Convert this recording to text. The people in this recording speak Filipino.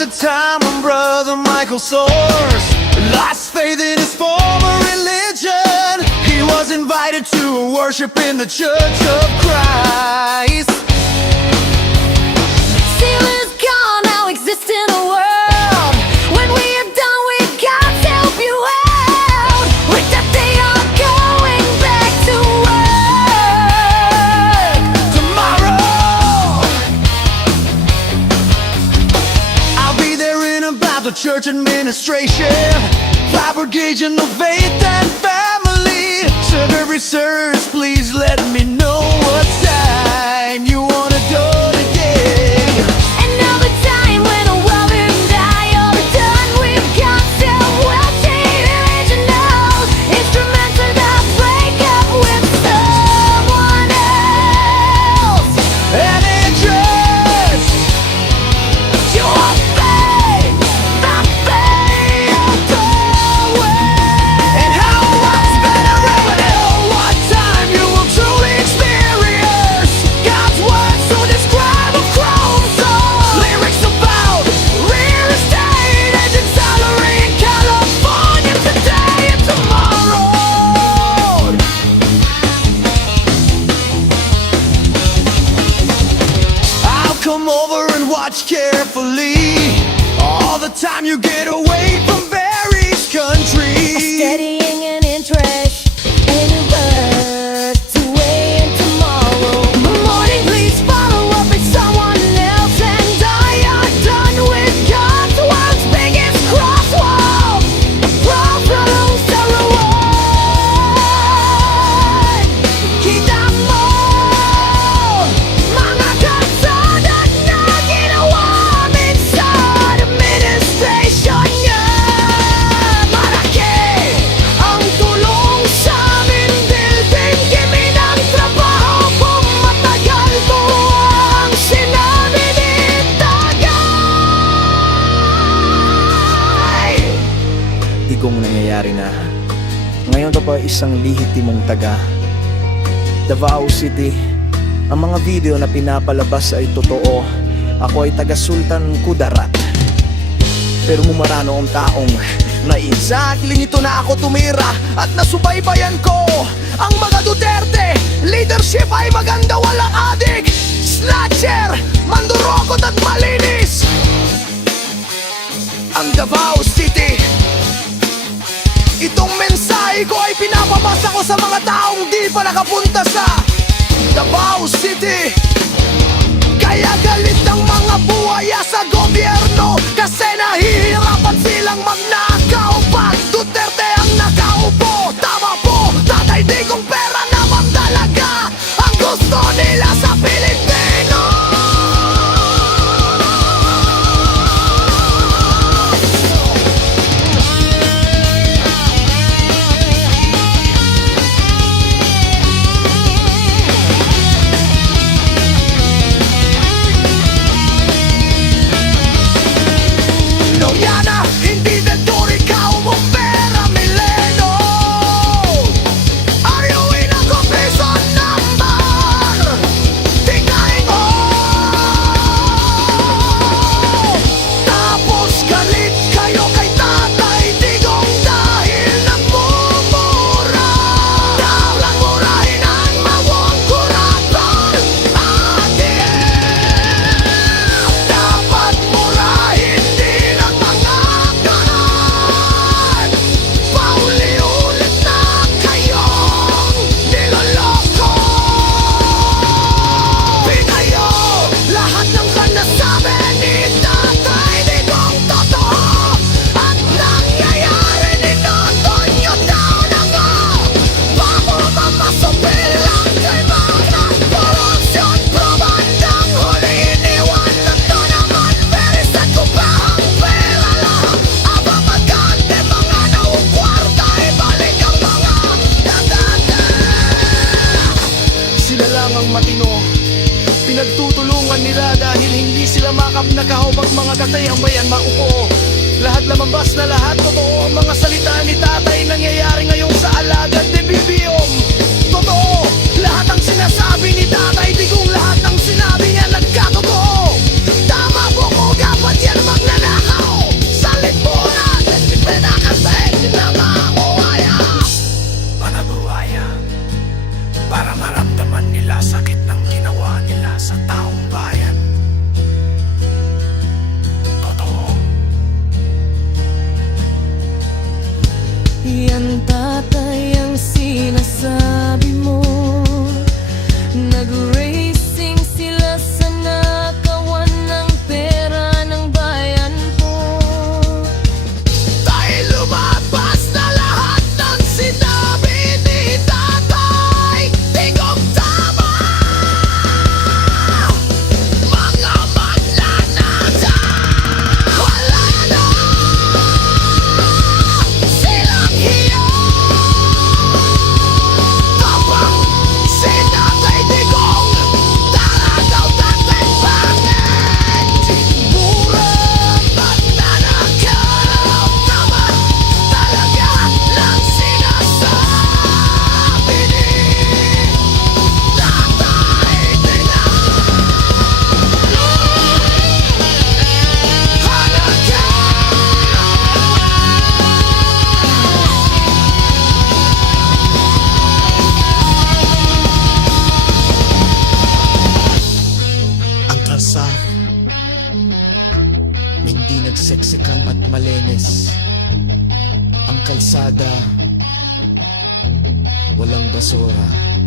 At the time when Brother Michael Soares lost faith in his former religion, he was invited to worship in the Church of Christ. church administration, fire brigade, and the faith and family. So, service, please let me know what's watch carefully all the time you get away from Barry's country. Digong nangyayari na. Ngayon ka pa isang lihitimong taga. Davao City, ang mga video na pinapalabas ay totoo. Ako ay taga Sultan Kudarat. Pero mumara noong taong na exactly nito na ako tumira at nasubaybayan ko ang mga Duterte. Leadership ay maganda walang adik. Snatcher, mandurokot at malinis. Ang Davao pinapabasa ko sa mga taong di pa nakapunta sa Davao City Tao bang mga katayang bayan maupo? Lahat lamambas na lahat totoo Ang mga salita ni tatay nangyayari ngayon sa alagad ni Bibiom the grave. magaan at malinis. Ang kalsada Walang basura.